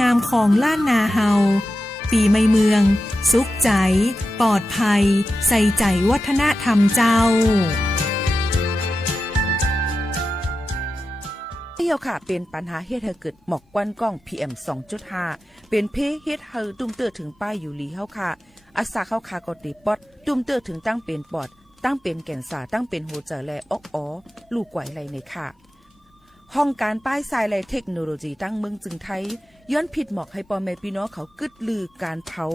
งามของล้านนาเฮาปีใหม่เมืองสุขใจปลอดภัยใส่ใจวัฒนธรรมเจ้าเที่ยวค่ะเป็นปัญหาเฮ็ดให้เกิดหมอกควันกล้อง PM 2.5 เป็นเพเฮ็ดให้ตุ้มเตื้อถึงป้ายอยู่หลีเฮาค่ะอาสาเข้าคากอติปอดตุ้มเตื้อถึงตั้งเป็นปอดตั้งเป็นแก่นสาตั้งเป็นหัวใจและออกอ๋อลูกไหวไหลในค่ะห้องการป้ายทรายและเทคโนโลยีตั้งเมืองจึงไทยย้อนผิดหมอกให้ปอแม่พี่น้องเขากึดลือการเผา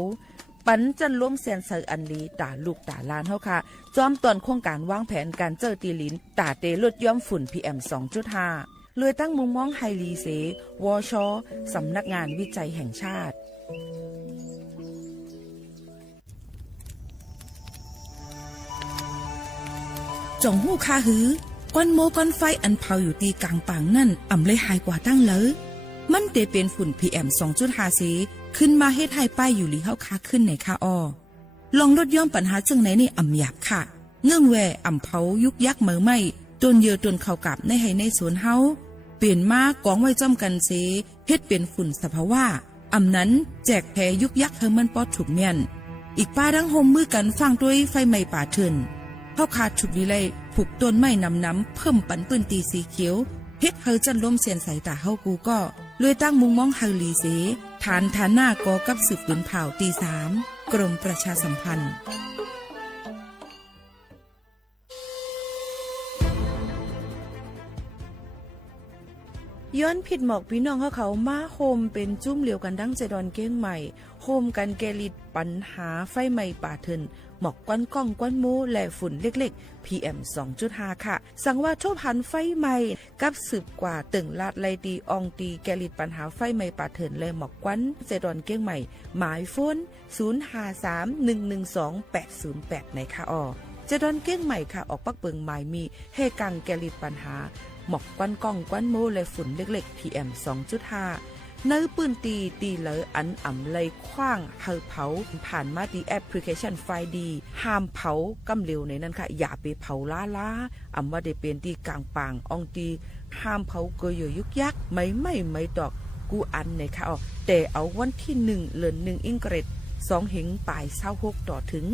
ปันจันล้มแสนเซอร์อันลีตาลูกตาลานเฮาค่ะจอมตอนโครงการวางแผนการเจอตีลินตาเตลดย่อมฝุ่น PM 2.5 เลยตั้งมุมมองไฮลีเสวชสำนักงานวิจัยแห่งชาติจ่องหู้คาหือก้อนโมก้อนไฟอันเผาอยู่ตีกลางป่างนั่นอ่ำเลยหายกว่าตั้งเลยมันเตเป็นฝุ่น PM 2.5 สีขึ้นมาเฮ็ดให้ป้ายอยู่หลีเฮาคาขึ้นในค่าอ้อลองลดย่อมปัญหาจังไหนในอ่ำหยาบค่ะเงื่องแวอ่ำเผายุกยักเหมือไม่ต้นเยือต้นเข้ากับในให้ในสวนเฮาเปลี่ยนมากองไว้จ้อมกันเสเฮ็ดเป็นฝุ่นสภาวะอ่ำนั้นแจกแพยุกยักเฮมันปอดถูกเมียนอีกป้าดังโฮมมือกันฟังด้วยไฟไหม้ป่าเถินเฮาขาดฉุกวิไลผูกต้นไม้น้ำเพิ่มปันปืนตีสีเขียวเฮ็ดเฮาจันล้มเสียนใส่ตาเฮากูก็เลยตั้งมุงมองเฮาลีเสฐานหน้ากอกับสืบปืนเผาตี 3กรมประชาสัมพันธ์ย้อนผิดหมอกพี่น้องเขามาโฮมเป็นจุ้มเหลียวกันดังใจดอนเก้งใหม่โฮมกันแกลิดปัญหาไฟไหม้ป่าเถินหมอกควันก้องควันมูและฝุ่นเล็กๆ PM 2.5 ค่ะสั่งว่าโชพันไฟไหม้กับสืบกว่าตึงลาดไลตีอองตีแกลิดปัญหาไฟไหม้ป่าเถินและหมอกควันใจดอนเก้งใหม่หมายโฟน0531128808ในค่ะอ้อใจดอนเก้งใหม่ค่ะออกปักเบิงหมายมีให้กังแกลิดปัญหาหมอกควันก้องควันโมและฝุ่นเล็กๆ PM 2.5 เนื้อปืนตีเหลออันอ่ำเลยคว้างเฮาเผาผ่านมาดีแอปพลิเคชันไฟดีห้ามเผากำเร็วในนั้นค่ะอย่าไปเผาล้าอ่ำว่าได้เป็นตีกลางปางอองตีห้ามเผาเกยยุกยักไม่ดอกกูอันในค่ะแต่เอาวันที่1เดือน1อิงเกรด2เหงปลาย26ต่อถึง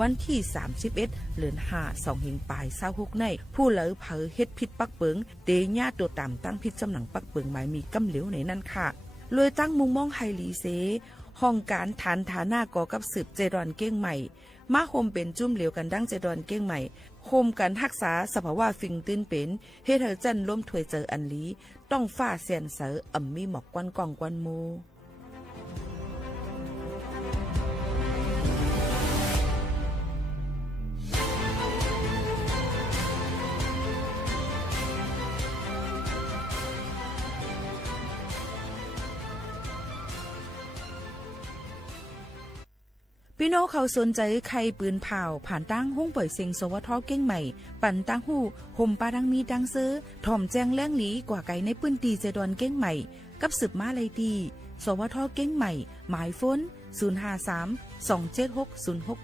วันที่31เดือน5 2เหงปลาย26ในผู้เหลอเผาเฮ็ดพิษปักเปิงเตญาตัวต่ำตั้งพิษจำหนังปักเปิงหมายมีกำเหลวในนั้นค่ะเลยตั้งมุมมองไฮลีเซห้องการฐานะก่อกับสืบเจดอนเก้งใหม่มาโฮมเป็นจุ่มเหลวกันดั้งเจดอนเก้งใหม่โฮมกันรักษาสภาวะฟิงตื้นเป็นเฮ็ดให้จันล้มถวยเจออันลีต้องฟ้าเสียนเสออ่ำมีหมอกควันกองควันโมพี่น้องเขาสนใจใครปืนเผาผ่านตั้งห้องปล่อยเสียงสวทเก้งใหม่ปั่นตั้งหูห่มปลาดังมีดังซื้อถ่อมแจ้งแล้งหลีกว่าไก่ในปืนตีเจดอนเก้งใหม่กับสืบมาเลยดีสวทเก้งใหม่หมายฝน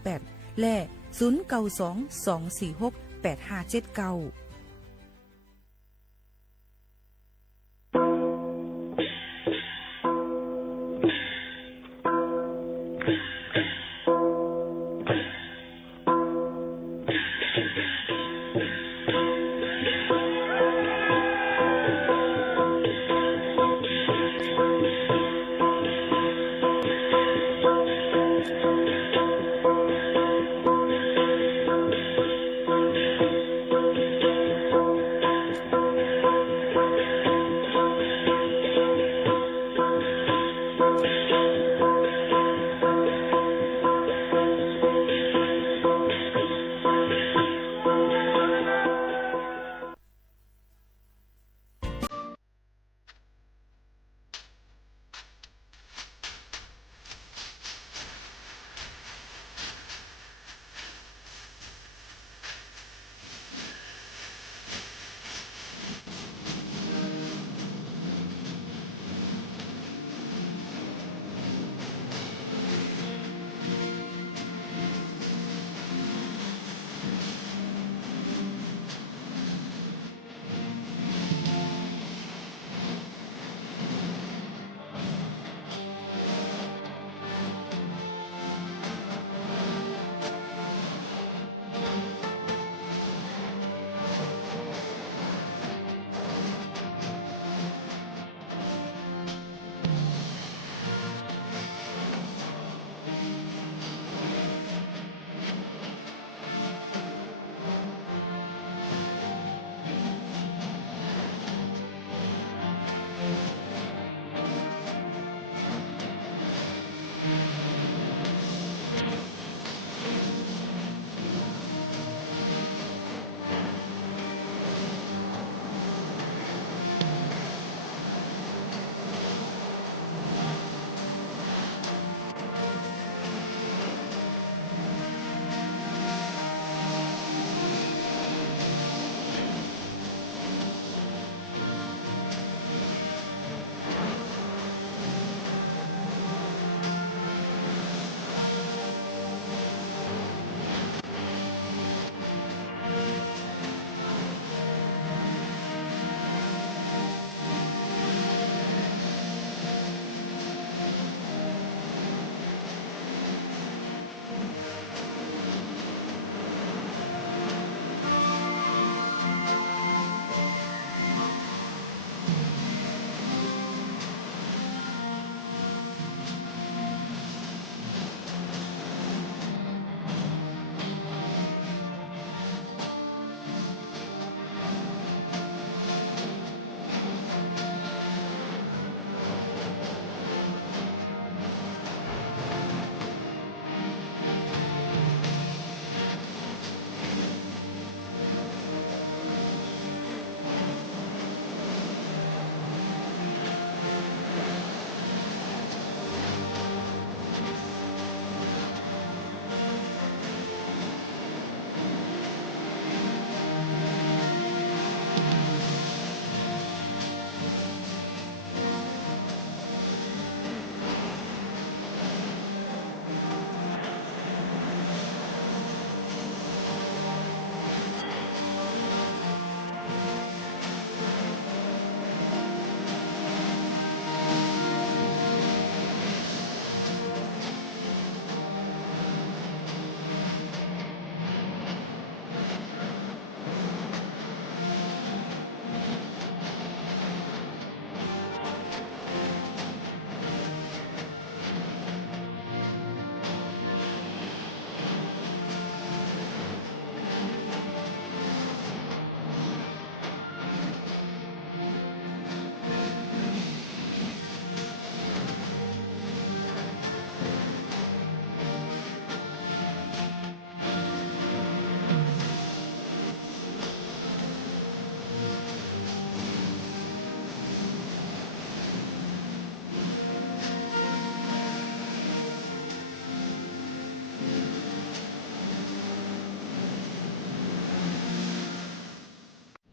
0532760068และ0922468579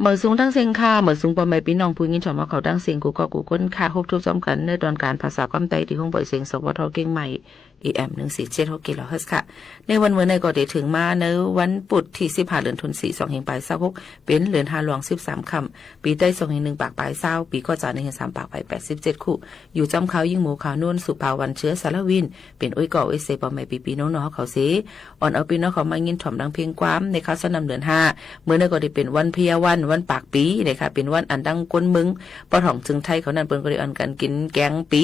เหมือสูงตั้งเสียงค่ะเหมือสูงปอไม่พี่น้องผู้ยินชมว่าเขาตั้งเสียงกูก็กูก้นค่ะครบทุกจอมกันในตอนการภาษาความใต้ที่ห้องปล่อยเสียงสวทเก่งใหม่ AM 147กิโลเฮิรตซ์ค่ะในวันเมื่อในก็ได้ถึงมาในวันพุธที่15เดือนธันวาคม2เฮงปลาย26เป็นเดือน5หลวง13ค่ำปีใต้2เฮง1ปากปลาย20ปีก็จะ1เฮง3ปากปลาย87คู่อยู่จอมเขายิ่งหมู่ขาวนวลสุภาวันเชื้อสารวินเป็นอ้อยก่ออ้อยเสปอไม่ปีน้องๆเขาเสอ่อนเอาปีน้องเขามายินถ่อมดังเพียงความในข้าวสนำเดือน5เมื่อในก็ได้เป็นวันพยาวันปากปีนะคะเป็นวันอันดังก้นมึงปอถ่องจึงไทยเขานั่นเปิ้นก็ได้อันกันกินแกงปี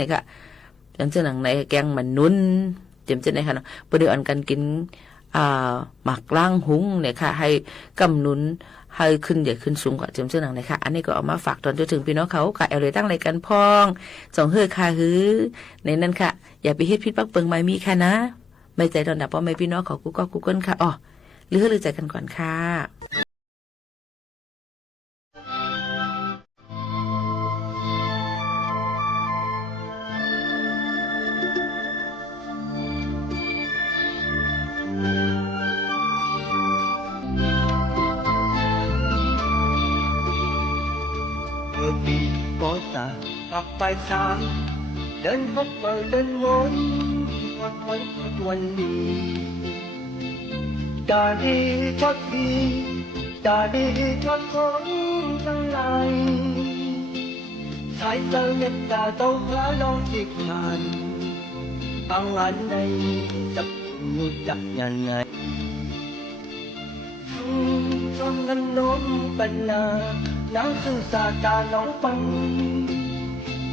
นะคะจังซี่หนังในแกงมันนุ่นเจ็มๆนะคะเนาะเปิ้นได้อันกันกินหมักล่างหุงเนี่ยค่ะให้กำนุนให้ขึ้นใหญ่ขึ้นสูงกว่าเจ้าหนังนะคะอันนี้ก็เอามาฝากตอนจนถึงพี่น้องเขาค่ะเอาเลยตั้งรายการพ้องสองเฮือค่ะฮือในนั้นค่ะอย่าไปเฮ็ดพิษปักเปิงไม่มีค่ะนะไม่ใจตอนดับเพราะไม่พี่น้องเขากูก็กูเกิลค่ะอ๋อหรือใจกันก่อนค่ะปีก็ตาปักไปสามเดินพบเดินวนวันดีดาดีทอดดีดาดีทอดคนทั้งหลายสายเจอเม็ดตาโตพระน้องที่ผ่านบางอันในจะรู้จักยังไงจนนั้นโน้มปัญนาน้ำซึ่งสาตาน้องปัง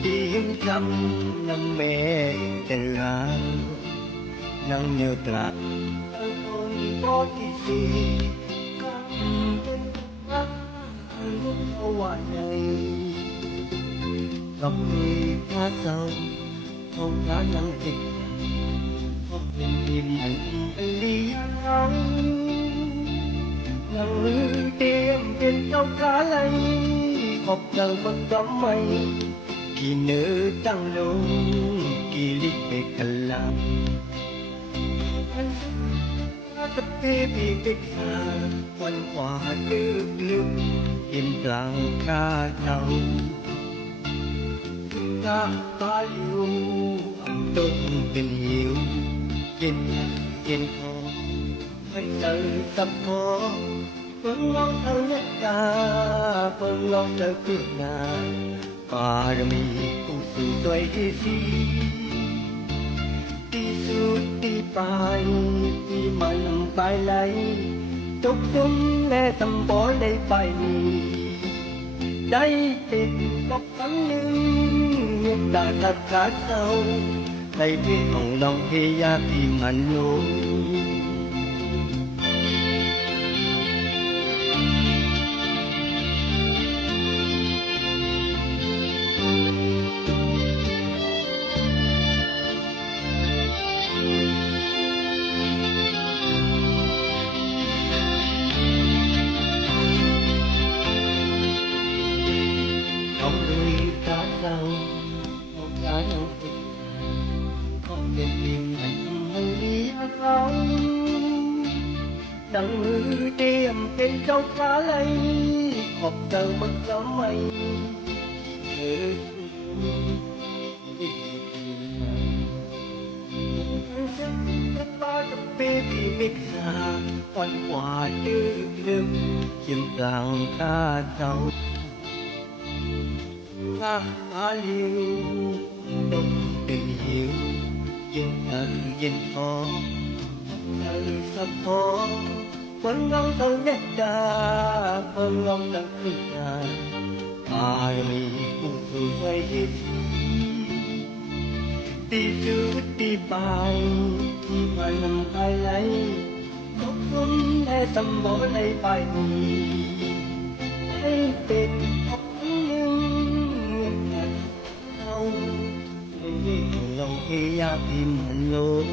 ที่หิ้งคำน้ำเมเตลานังเนื้อตราคนปอที่สี่ก็เป็นพักเอาไว้ในก็มีพระเจ้าทงพระนังติดก็เป็นที่มันเลี้ยงนังลือเตรียมเป็นเจ้าขาไหลขอบเจอมันจำไม่กี่เนื้อตั้งลงกี่ลิเปกันลาตะเพียปีกสาวันกว่าลึกอิ่มกลางคาเนาตาตาอยู่ต้นเป็นหิวเย็นคอไม่เจอสับคอเพิ่งลองเอาเน็ตตาเพิ่งลองเจอเพื่อนานบารมีผู้สื่อตัวที่สีที่สุดที่ปลายที่มันไปไหลตกตุ้มแม่ตำบอได้ไปได้ติดกับคำหนึ่งตาทัดขาดเศร้าในที่ของน้องที่ยากที่มันลงดังมือเตรียมเป็นเจ้าฟ้าไหลขอบเจอมันสมัยเธอป้าจะเปพี่มิกษาวันกว่าดื้อดึงยิ้มกลางข้าเจ้าข้าหาลิวต้องเป็นหิวเย็นพอใจสับพอคนลองต้องเน็ตตาคนลองต้องขึ้นงานอามีผู้สู่ใจที่สุดที่ไปที่มันไปไหลขอบคุณให้ตำบอได้ไปให้เป็นของหนึ่งเราไม่ลองให้ยากที่มันลง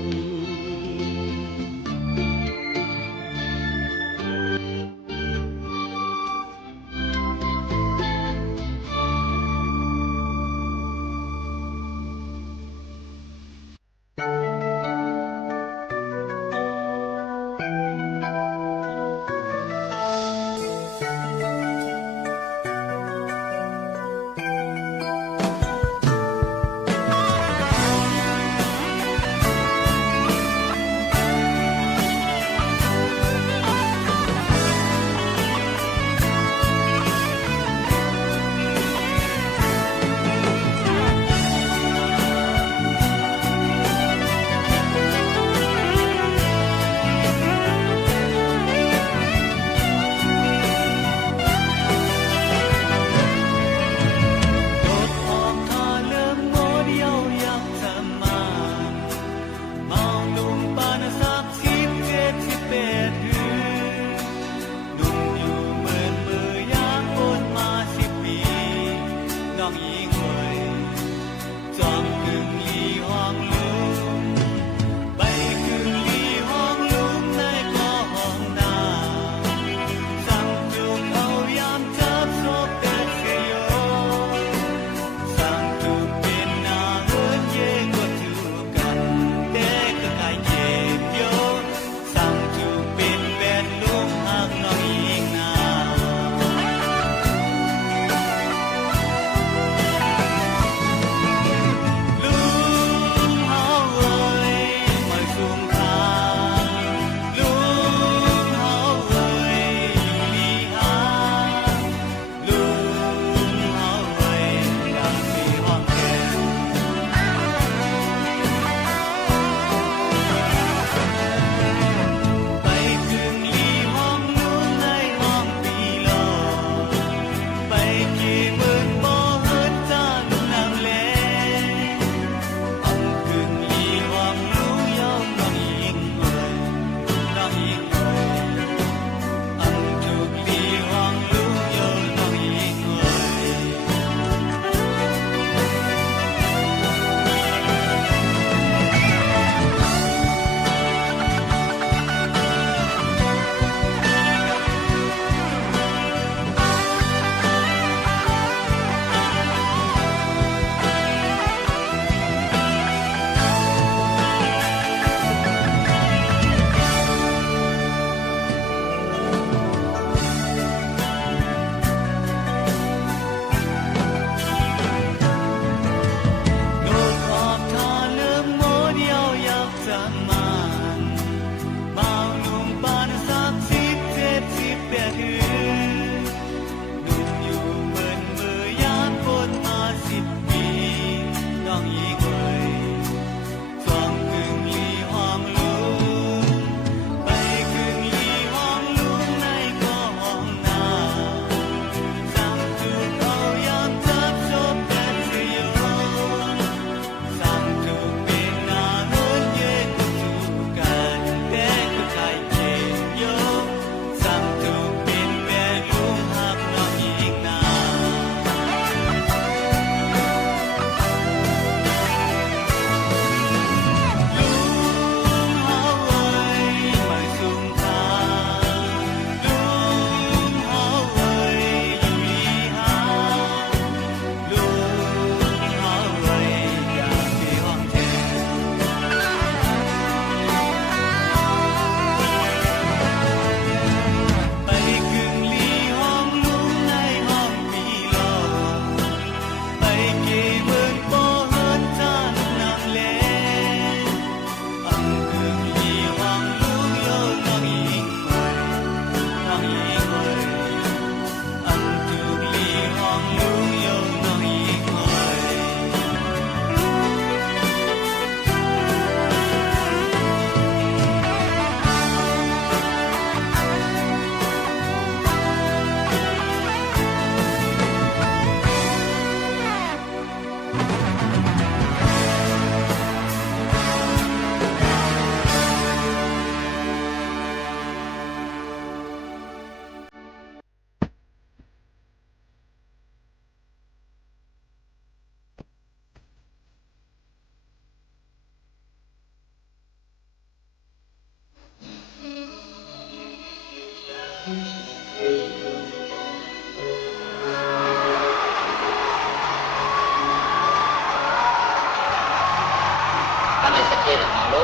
ทศมาโล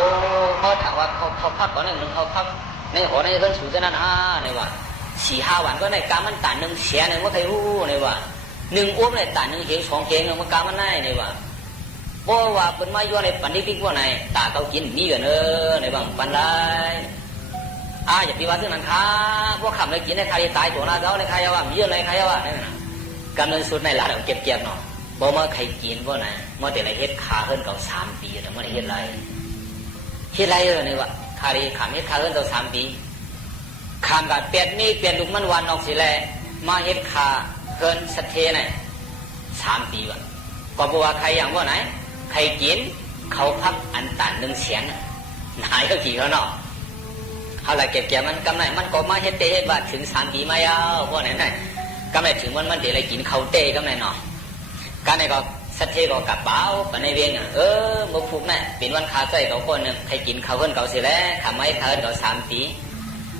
เขาถามว่าเขาพักก่อนเนี่ยมึงเขาพักในหอในเรื่องสูงจะนั่นเนี่ยว่า4-5 วันก็ในการมันต่างหนึ่งเสียหนึ่งว่าใครรู้เนี่ยว่า1 อ้วมในต่างหนึ่งเหง2 เก่งมันการมันได้เนี่ยว่าเพราะว่าเป็นไม้ย้อนในปันนี้ที่พวกไหนตาเขากินมีกันในบางปันได้อย่าไปว่าซึ่งนั้นค่ะพวกขับในกินในใครตายตัวหน้าเขาในใครว่ามีเยอะในใครว่าเนี่ยกำเนิดสุดในหลานเก็บเนาะบ่มาใครกินพวกไหนเมื่อแต่ไรเฮ็ดขาเฮิรนเก่า3 ปีแต่เมื่อไรเฮ็ดไรเนี่ยว่าคารีขามเฮ็ดขาเฮิรนเก่า3 ปีขามกับเป็ดนี่เปลี่ยนลูกมันวันออกสิแลมาเฮ็ดขาเฮิรนสะเทไหน3 ปีว่ะก็บอกว่าใครอย่างพวกไหนใครกินเขาพักอันต่างหนึ่งเสียงนายก็กี่เขาเนาะเขาละเก็บมันกำไรมันก็มาเฮ็ดเตะเฮ็ดว่าถึง3 ปีไม่เอาพวกไหนไหนกำไรถึงมันเดี๋ยวอะไรกินเขาเตะกำไรเนาะการในก็สัตเทก็กระเป๋าปในเวียงมาผูกน่ะเป็นวันขาใจเขาคนหนึ่งใครกินเขาเพิ่นเขาเสียแล้วขาไม้เขาเพิ่นเขา3 ปี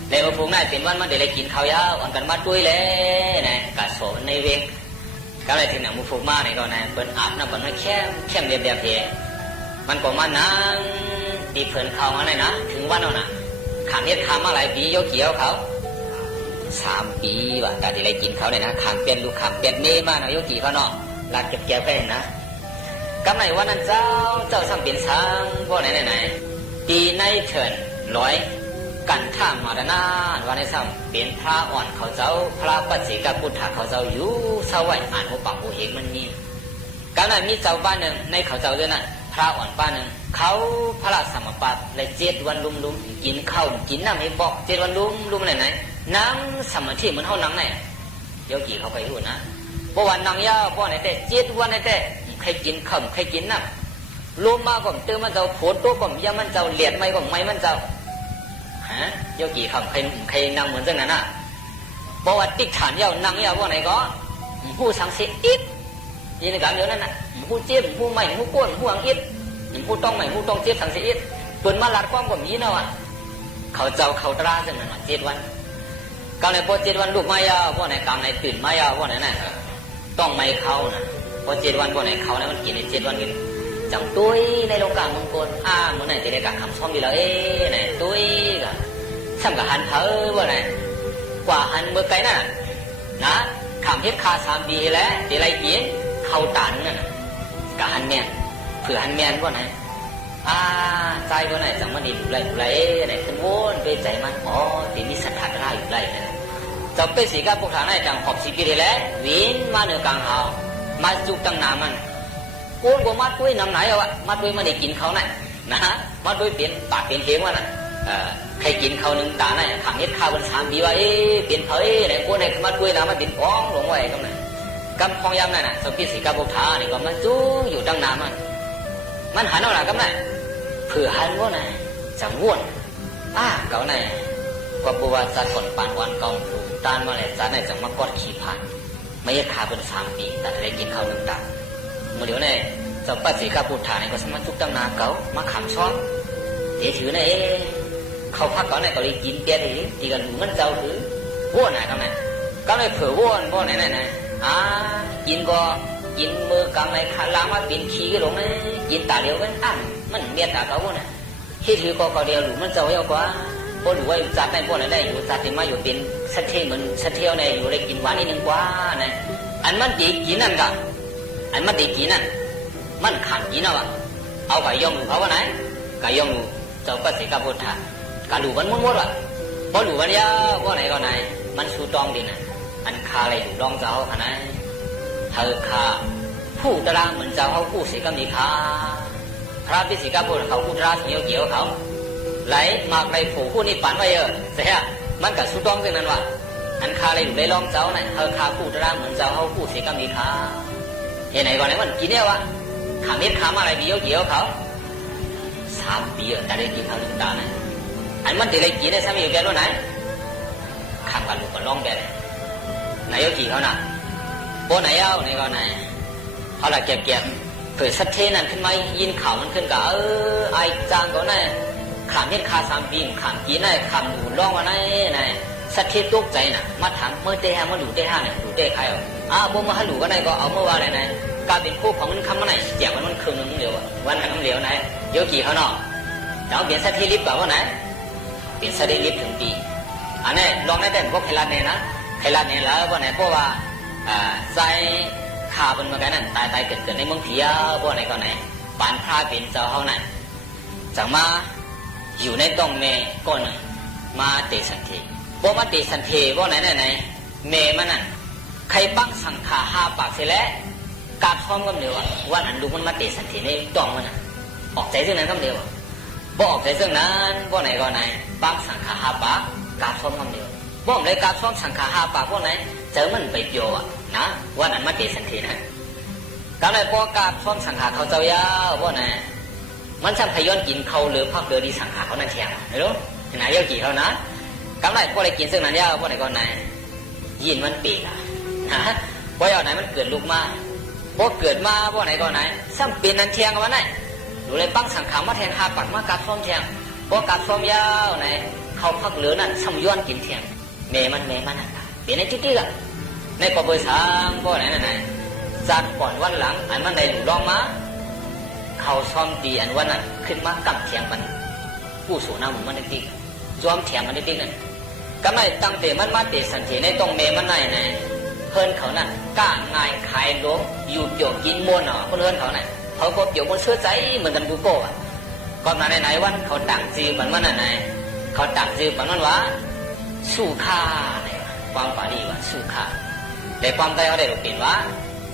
เลยมาผูกน่ะเป็นวันมันเดี๋ยวอะไรกินเขายาวอันกันมาด้วยเลยนะกระโสในเวียงกำไรถึงหนังมาผูกมาในก็นะเปิดอาบน้ำมันเข้มเรียบเพมันก็มานั่งดีเพิ่นเขามาเลยนะถึงวันนั้นน่ะขามเฮ็ดขามมาหลายปีโยเกี่ยวเขา3 ปีว่ะแต่ที่ไรกินเขาเนี่ยนะขามเปลี่ยนลูกขามเปลี่ยนเมย์มาเนาะโยกี่เขาเนาะลาเก็บแก้วไปนะกำไรวันนั้นเจ้าสังเปลี่ยนช้างพวกไหนปีในเถิน100กันท่ามาดนาวันในซ้ำเป็นพระอ่อนเขาเจ้าพระปัจเจกพุทธะเขาเจ้าอยู่สวายอ่านหัวปากหัวเหงมันมีกำไรมีเจ้าบ้านหนึ่งในเขาเจ้าด้วยนั่นพระอ่อนบ้านหนึ่งเขาพระสมบัติเลย7 วันลุมกินข้าวกินน้ำให้บอก7 วันลุมไหนน้ำสมาธิเหมือนเขานังไหนโยกี่เขาไปรู้นะเพราะวันนังยาวเพราะไหนแต่7 วันไหนแต่ใครกินข้าวใครกินน้ำลุมมาก่อนเติมมันเจ้าโผล่ตัวก่อนยามันเจ้าเหลียดไม่ก่อนไม่มันเจ้าโยกี่คำใครนั่งเหมือนเจ้านั้นน่ะเพราะว่าติดฐานยาวนังยาวเพราะไหนก็ผู้สังเสอิดยินดีกับเดี๋ยวนั้นน่ะผู้เจี๊ยบผู้ใหม่ผู้ก้นผู้อังอิดผู้ต้องใหม่ผู้ต้องเจี๊ยบสังเสอิดเปิดมาลัดความก่อนนี้เนาะเขาเจ้าเขาตราเจ้านั้น7 วันกลางในพอ7 วันลูกไม่ยาวเพราะไหนกลางในตื่นไม่ยาวเพราะไหนน่ะต้องไม่เขานะพอ7 วันเพราะไหนเขาเนี่ยมันกินใน7 วันกินจังตุ้ยในโลกามังกรเมื่อไหร่จะได้การคำซ้อมอยู่แล้วไหนตุ้ยกันซ้ำกับหันเผอว่าไหนกว่าหันเมื่อไกลน่ะนะคำเฮ็ดคา3 ปีแล้วเดี๋ยวไรกินเขาตันน่ะกับหันเมียนเผื่อหันเมียนว่าไหนใจว่าไหนจังมันดีอยู่ไรไหนขึ้นวนไปใจมันตีมีสัทธาได้อยู่ไรนะจะเป็นสีกับพวกทางไหนจัง60 ปีแล้ววินมาเหนือกลางเฮามาจุกตั้งนามันกูนก็มาด้วยน้ำไหนเอาวะมาด้วยมาได้กินเขาไหนนะมาด้วยเปลี่ยนปากเปลี่ยนเทียงวะน่ะใครกินเขาหนึ่งตาไหนขังเฮ็ดข้าวเป็น3 ปีว่าเปลี่ยนเผยไหนกูไหนมาด้วยนะมาติดฟ้องหลงไว้ก็ไหนกำพองยำนั่นน่ะสปิสิกาบุกทานี่ก็มันจู้อยู่ตั้งนามันหันเอาหลังก็ไหนเผื่อหันว่าไหนจังวนเก่าไหนก็บัวจัดผลปานวันกองดูตานมาเลยจัดไหนจังมากอดขี่ผ่านไม่เฮ็ดข้าวเป็น3 ปีแต่ได้กินข้าวหนึ่งตาเมื่อเดี๋ยวนี้เจ้าปัจจิกาพุทธาเนี่ยก็สามารถทุกตำนาเก่ามาขำซ้อนเดี๋ยวถือเนี่ยเขาพักเก่าเนี่ยก็เลยกินเตี้ยทีกันหนูมันเจ้าถือวัวไหนกันไหนก็เลยเผื่อวัวไหนกินก็กินมือกำในขาล้างมาเป็นขี้ก็หลงเลยกินตาเดียวกันมันเมียตาเขาวัวน่ะที่ถือก็เดียวหนูมันเจ้าเยอะกว่าพอหนูว่าจัดในพวกนั้นได้อยู่จัดที่มาอยู่เป็นสัตว์เหมือนสัตว์เที่ยวในอยู่เลยกินหวานนิดนึงกว่านะอันมันดีกินนั่นกันอันมันดีกินนั่นมันขันกินเอาเอาไก่ย่องหนูเขาว่าไหนไก่ย่องหนูเจ้าก็สิกาพุทธะกาดูมันม้วนว่ะพอดูมันยาว่าไหนก็ไหนมันสู้ตองดินะอันคาอะไรอยู่รองเจ้าขนาดเธอคาผู้ตราเหมือนเจ้าเขาผู้สิกามีคาพระพิสิกาพุทธเขาผู้ตราเกี่ยวเขาไหลมากไรผูผู้นี่ปั่นไว้เสียมันกับสู้ตองดินั่นว่ะอันคาอะไรอยู่ในรองเจ้าไหนเธอคาผู้ตราเหมือนเจ้าเขาผู้สิกามีคาเห็นไหนก่อนไหนมันกินเนี่ยวะขามเม็ดขามอะไรเกี่ยวเขา3 ปีแต่ได้กินข้าวลืมตานะอันมันได้กินได้ซ้ำอยู่แกรู้ไหนขามกันลูกกันร้องแกเลยไหนเอาขี่เขาน่ะโบไหนเอาไหนก็ไหนเขาละเก็บเผื่อสัตเทนั่นขึ้นมายินข่าวมันขึ้นกับไอจางก็ไหนขามเม็ดขา3 ปีขามกินได้ขามดูร้องว่าไหนสัตเทตกใจน่ะมาถามเมื่อเตะห้ามาดูเตะห้าเนี่ยดูเตะใครบ่มาให้ดูก็ได้ก็เอาเมื่อวานไหนการเป็นคู่ของมันคำมันไหนแจกมันคืนนึงเดียววันนั้นเหลียวไหนเยอะกี่เขาเนาะ จะเอาเปลี่ยนสถิลิฟต์แบบว่าไหนเปลี่ยนสถิลิฟต์ถึงปีอันนี้ลองได้แต่พวกไขลัดเนี่ยนะไขลัดเนี่ยแล้วว่าไหนเพราะว่าใจข่าวเป็นเหมือนกันนั่นตายเกิดในเมืองเทียพวกไหนก็ไหนปานพระเป็นเจ้าเขาไหนจะมาอยู่ในตรงเมก่อนมาเตสันเทพวกมาเตสันเทพวกไหนเมมันนั่นใครปักสังขา5 ปากเสร็จแล้วกาดพร้อมกันเดียวว่าอันดูมันมาเตสันเทในตรงมันออกใจซึ่งนั้นก็เดียวบ่ออกใจซึ่งนั้นพวกไหนก็ไหนปักสังขา5 ปากกาดพร้อมกันเดียวบ่อมเลยกาดพร้อมสังขา5 ปากพวกไหนเจอมันไปโยนะว่านั้นมาเตสันเทนะการไหนพวกกาดพร้อมสังขาเขาเจ้ายาวพวกไหนมันช่างพยอนกินเขาหรือพักเดือดีสังขาเขานั่นเทียงไม่รู้ไหนเยอะกี่เขานะกำไรพวกอะไรกินซึ่งนั้นยาวพวกไหนก็ไหนยินมันปีกนะพวกเอาไหนมันเกิดลูกมาพวกเกิดมาพวกไหนก็ไหนซ้ำปีนั้นเทียงวันไหนดูเลยปั้งสังขามาแทน5 ปากมากาดพร้อมเทียงพวกกาดพร้อมยาวไหนเขาพักเหลือนั่นซ้ำย้อนกินเทียงเมมันนั่นเปลี่ยนในจุดที่ละในกบเบอร์3พวกไหนจัดก่อนวันหลังอันมันในหลุมรองมาเขาซ้อมตีอันวันนั้นขึ้นมากำเทียงมันผู้สูน้ำมันได้ตีจอมเทียงมันได้ตีนั่นก็ไม่ตั้งแต่มันมาเตะสันติในตรงเมมันไหนเพื่อนเขานั่นก้างง่ายขายล้มอยู่เกี่ยวกินม้วนเพื่อนเขาไหนเขาก็เกี่ยวมันเชื่อใจเหมือนกันกูโก้ก่อนไหนวันเขาต่างจีบันวันไหนเขาต่างจีบันวันว่าสู้ข้าเนี่ยความปารีว่าสู้ข้าแต่ความใจเขาได้รู้เป็นว่า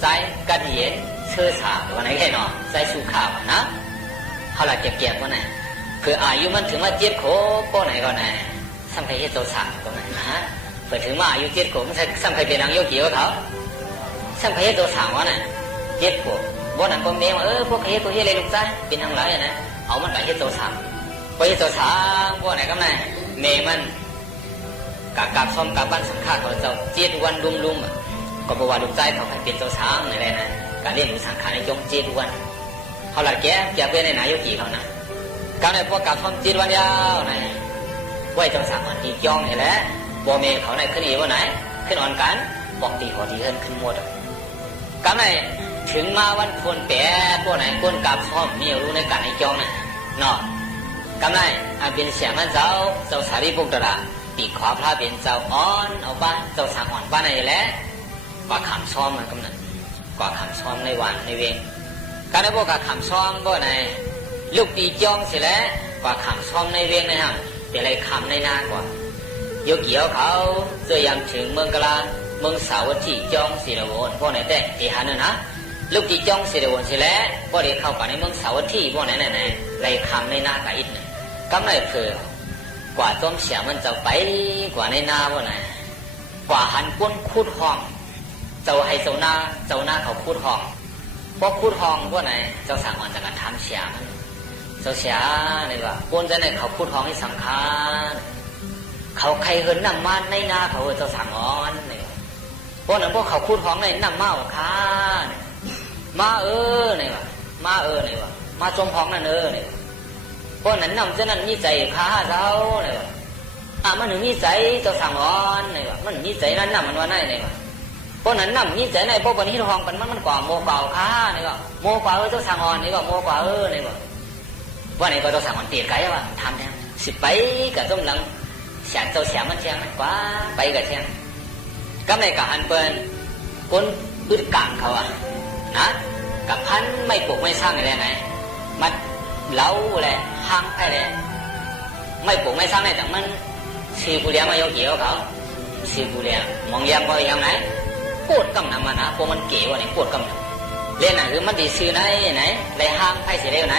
ใจกระเดียนเชื่อชาวันไหนแค่นอใจสู้ข้านะเขาหลักเก็บวันไหนเพื่ออายุมันถึงมา7 ขวบก็ไหนก็ไหนสัมผัสเจ้าสาวก็ไหนนะเพื่อถึงมาอายุ7 ขวบมันสัมผัสเป็นนางโยกีเขาสัมผัสเจ้าสาวว่าไหน7 ขวบบ่นั้นก็เมย์ว่าพวกเขาตัวเฮียเลยลูกใจเป็นทางไรนะเอามันไปเฮ็ดเจ้าสาวไปเฮ็ดเจ้าสาวบ่ไหนก็ไหนเมย์มันกับซ้อมกับบ้านสังฆาเขาเจ้า7 วันลุมก็บอกว่าลูกใจเขาให้เป็นเจ้าสาวอะไรนะการเรียนรู้สังฆาในจง7 วันเขาหลักแก่เป็นในนายโยกีเขานะการในพวกกับซ้อม7 วันยาวไหนไว้จังสามวันที่ย่องนี่แหละบ่เมเขาในขึ้นอีว่าไหนขึ้นอ่อนกันบอกตีหัวตีเฮินขึ้นหมดกันไหนถึงมาวันคนแปะพวกไหนคนกับซ้อมมีรู้ในการในย่องน่ะเนาะกันไหนอาเป็นเสียงมันเจ้าสารีบุตรปีกขวาพระเป็นเจ้าอ่อนเอาบ้านเจ้าสั่งอ่อนบ้านไหนแหละกว่าขำซ้อมมันกำนันกว่าขำซ้อมในวันในเวงกันในพวกกับขำซ้อมพวกไหนลูกปีจ้องเสร็จแล้วกว่าขำซ้อมในเวงนะครับเป็นอะไรคำในหน้ากว่าโยเกี่ยวเขาเจอยังถึงเมืองกลาเมืองสาวัตถีจ้องศิลวรพวกไหนแต่ตีหันนะลูกที่จ้องศิลวรเสร็จแล้วพวกเด็กเข้าไปในเมืองสาวัตถีพวกไหนอะไรคำในหน้ากับอิฐเนี่ยก็ไม่เผื่อกว่าต้มเสียมันจะไปกว่าในหน้าพวกไหนกว่าหันก้นคูดห้องเจ้าให้เจ้าหน้าเขาคูดห้องพวกคูดห้องพวกไหนเจ้าสั่งวันจากการทำเสียมันเจ้าเสียเลยว่าก้นจะในเขาพูดท้องให้สังขารเขาใครเหินนำมาในหน้าเขาเจ้าสั่งอ่อนเลยพวกนั้นพวกเขาพูดท้องในนำมาค้ามาเนี่ยว่ามาเนี่ยว่ามาจมท้องนั่นเนี่ยพวกนั้นนำเจ้านั้นมีใจค้าเจ้าเนี่ยว่ามันหนึ่งมีใจเจ้าสั่งอ่อนเนี่ยว่ามันมีใจนั้นนำมันว่าไหนเนี่ยว่าพวกนั้นนำมีใจในพวกวันนี้ท้องกันมันกว่าโมกว่าค้าเนี่ยว่าโมกว่าเจ้าสั่งอ่อนเนี่ยว่าโมกว่าเนี่ยว่าว่าไหนก็ต้องสั่งมันเตียนไก่ว่าทำแทนสิไปกับต้มหลังเสียงเจ้าเสียงมันเชียงกว่าไปกับเชียงก็ในกับหันเปิ้ลคนอึดกางเขาอ่ะนะกับพันไม่ปลูกไม่สร้างอะไรไหนมัดเล้าอะไรห้างอะไรไม่ปลูกไม่สร้างอะไรแต่มันสีบุเรียมาโยเกี่ยวเขาสีบุเรียมองยังพอยังไหนปวดกำหนังมันนะพวกมันเก๋วไหนปวดกำหนังเล่นไหนคือมันดีซื้อไหนไรห้างไพ่เสียเร็วไหน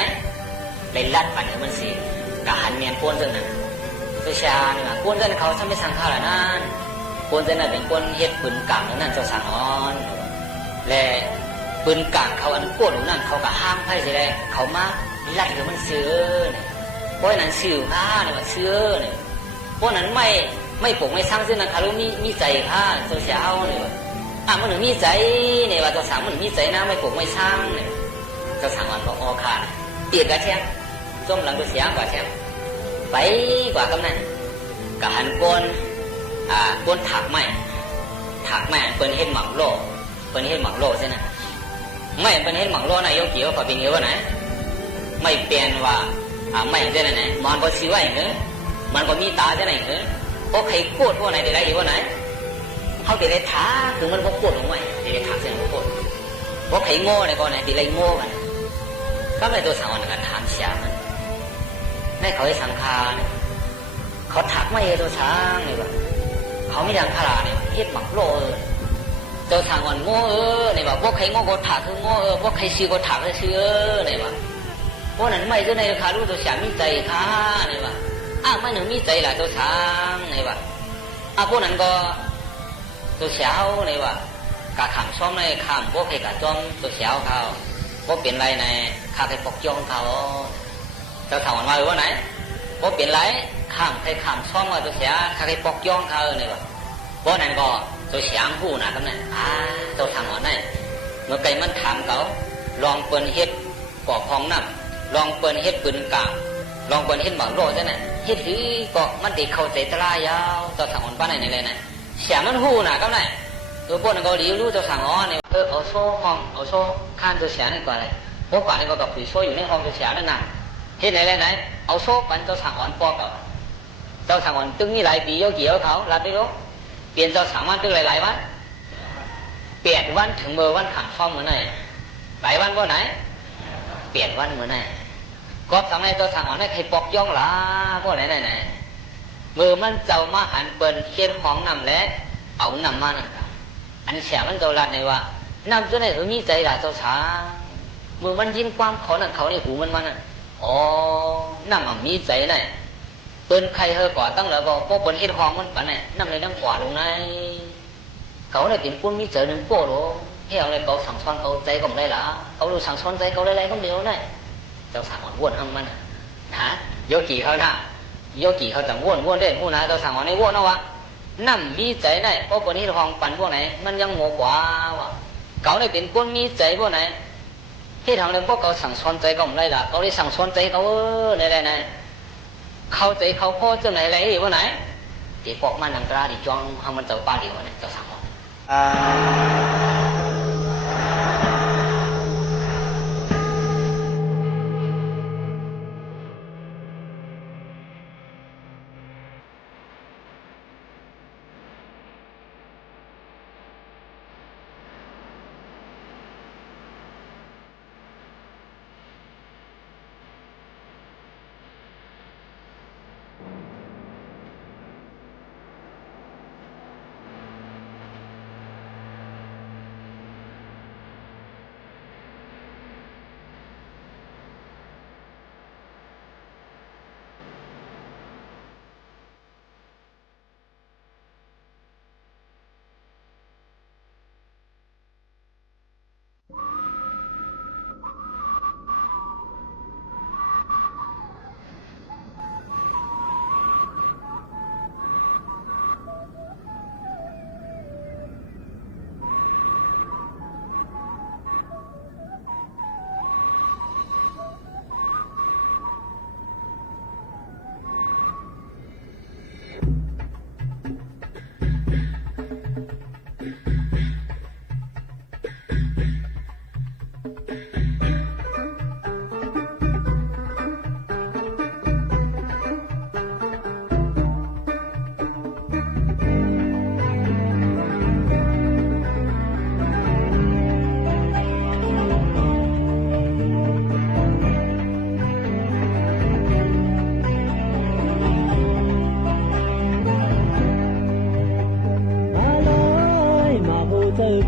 เลยลัดปันให้มันสิกะหันเมียนป้วนเส้นนั้นเจ้าชาเนี่ยป้วนเส้นเขาทำไม่สั่งข้าวละนั่นป้วนเส้นนั้นเป็นป้วนเฮ็ดปืนกลางนั่นเจ้าสั่งอ่อนและปืนกลางเขาอันป้วนนั่นเขากะห้างไพ่สิได้เขามาลัดให้มันซื้อเนี่ยเพราะนั้นซื้อผ้าเนี่ยว่าซื้อเนี่ยเพราะนั้นไม่ปกไม่สร้างเส้นนั้นเขารู้มีใจผ้าเจ้าชาเนี่ยมันหนึ่งมีใจเนี่ยว่าเจ้าสั่งมันมีใจนะไม่ปกไม่สร้างเนี่ยเจ้าสั่งอ่อนก็ออขาดเตียกกะเชียงจมหลังตัวเสียงกว่าเชียงไปกว่ากำนันกะหันก้นถักไม้เปิ้นเฮ็ดหมักโลใช่ไหมไม่เปิ้นเฮ็ดหมักโลนายโยเกี่ยวกับเป็นเงี้ยว่าไหนไม่เปลี่ยนว่า ไม่จะไหนมันก็สีไว้เนอะมันก็มีตาจะไหนเนอะพวกใครโกรธพวกไหนเดี๋ยวได้อีกว่าไหนเขาเดี๋ยวได้ท้าคือมันก็โกรธลงไปเดี๋ยวได้ท้าเสียงก็โกรธพวกใครโง่ในก็ไหนเดี๋ยวได้โง่กันก็ไม่ตัวสังวรกันถามเสียมันไม่เขาให้สังขารเขาถักไม่ตัวช้างเลยว่ะเขาไม่ดังขลาเนี่ยเฮ็ดหมักโลตัวสังวรโง่เนี่ยว่ะพวกใครโง่ก็ถักคือโง่พวกใครซีก็ถักคือซีเนี่ยว่ะพวกนั้นไม่ตัวในขารู้ตัวเสียมีใจค่ะเนี่ยว่ะไม่หนึ่งมีใจแหละตัวช้างเนี่ยว่ะพวกนั้นก็ตัวเสียวเนี่ยว่ะกะขำซ้อมในขำพวกใครกะจ้อมตัวเสียวเขาพวกเปลี่ยนไรในข้าไปปกย่องเขาจะถามว่าว่าไหนพวกเปลี่ยนไรข้ามใครข้ามซ้อมมาตัวเสียข้าไปปกย่องเขาเนี่ยว่ะพวกนั้นก็ตัวเสียงหูนะกันเนี่ยตัวถามว่าไหนเมื่อไก่มันถามเขาลองเปิลเฮ็ดก่อพองน้ำลองเปิลเฮ็ดปืนกาลองเปิลเฮ็ดหมากโรจะไหนเฮ็ดถือก็มันติดเข้าใจตรายาวตัวถามว่าไหนเลยนะเสียงมันหูนะกันเนี่ยตัวพวกนั้นก็รีรู้ตัวสั่งเนี่ยเอาโซ่ห้องเอาโซ่ข้ามตัวเสียนี่ก่อนเลยพวกก่อนนี่ก็กับผีโซ่อยู่ในห้องตัวเสียนั่นน่ะเห็นไหนเอาโซ่ปั่นตัวสั่งอ่อนปอกเอาตัวสั่งอ่อนตึงนี่หลายปีโยกี่เขารับได้รู้เปลี่ยนตัวสั่งวันตึงหลายวันเปลี่ยนวันถึงเมื่อวันขังฟ้อมเหมือนไหนหลายวันก็ไหนเปลี่ยนวันเหมือนไหนก็สั่งในตัวสั่งอ่อนให้ใครปอกย่องล่ะพวกไหนมือมันเจ้ามาหันเปิดเขียนของนำและเอานำมานั่นอันเสียมันตัวรัดในว่านำตัวไหนตัวมีใจด่าตัวช้ามือมันยินความเขานั่นเขาในหูมันน่ะนำเอามีใจไหนเปิ้นใครเธอก่อตั้งแล้วก็พวกเปิ้นเฮ็ดของมันปะเนี่ยนำเลยนั่งกว่าลงในเขาเนี่ยเป็นปุ้นมีใจหนึ่งโป้โหให้เอาอะไรเขาสั่งซ้อนเขาใจก็ไม่ได้ละเขาดูสั่งซ้อนใจเขาได้ก็เดียวได้เจ้าสั่งอ่อนว้วนทั้งมันฮะโยกี่เขาน่ะโยกี่เขาจังว้วนได้ผู้นะเจ้าสั่งอ่อนในว้วนเอาวะนั่มมีใจได้เพราะคนที่ทองปั่นพวกไหนมันยังโง่กว่าวะเขาได้เป็นคนมีใจพวกไหนที่ทางเรื่องพวกเขาสั่งสอนใจก็ไม่ได้ละเขาได้สั่งสอนใจเขาไหนเข้าใจเขาพ่อเจ้าไหนอะไรพวกไหนที่พวกมันนังกระดิจ้องทำมันเจ้าป้าเดียวเนี่ยเจ้าสั่งอ่อน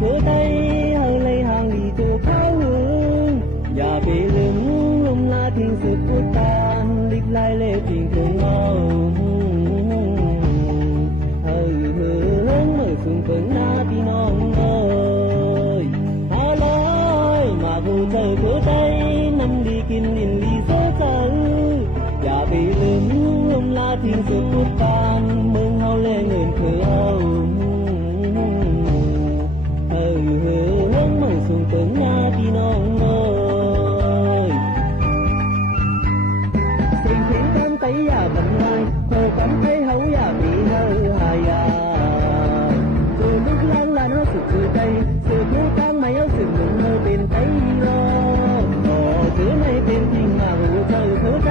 cửa tay hầu lấy hàng đi từ khao hươngอย่าไปลืมลมลาทิ้งสุดพุทธานลิกลายเล่ทิ้งคงเอาเมื่อสุนเปิงหน้าพี่น้องเอ้ยหาลอยมาดูเจอcửa tayน้ำดีกินดินดีโซ่เจออย่าไปลืมลมลาทิ้งสุดพุทธานเมืองเฮาเล่เงินคือเอาสุนเปิงหน้าพี่น้องเอ้ยสิ่งที่ทำไปอย่าทำลายเธอทำให้เขาอย่ามีเฮาหายาตัวลูกหลานเฮาสุดคือใจสื่อผู้ตั้งไม่เอาสิ่งหนึ่งเฮาเป็นไปรอต่อถือไม่เป็นจริงมาหูเธอใจ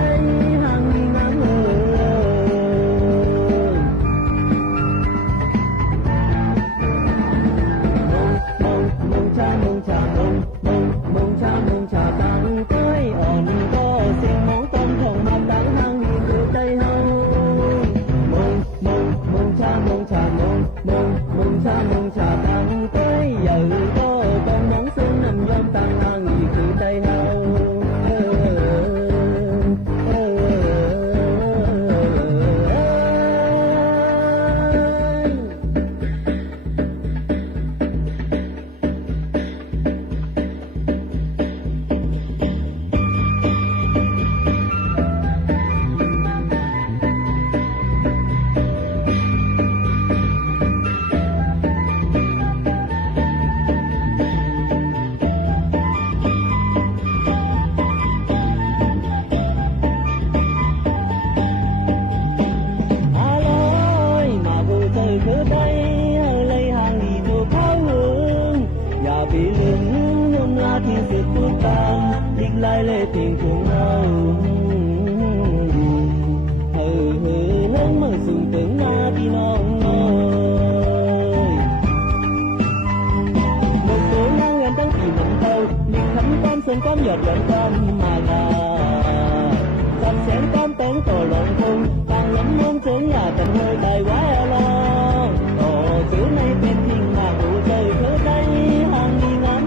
เลยเพียงถึงเราเฮ้อเฮ้อเฮิงมือสูงถึงหน้าพี่น้องหมดตัวนั่งเงินตั้งปีเหมือนเก่าหลีกคำความเส้นความหยดหย่อนความมาลาจับเสียงความเต้นต่อลงคงต่างล้มลงถึงอย่าแต่เธอได้ไว้ลองต่อถือในเป็นทิ้งมาหูใจเธอได้ห่างดีงาม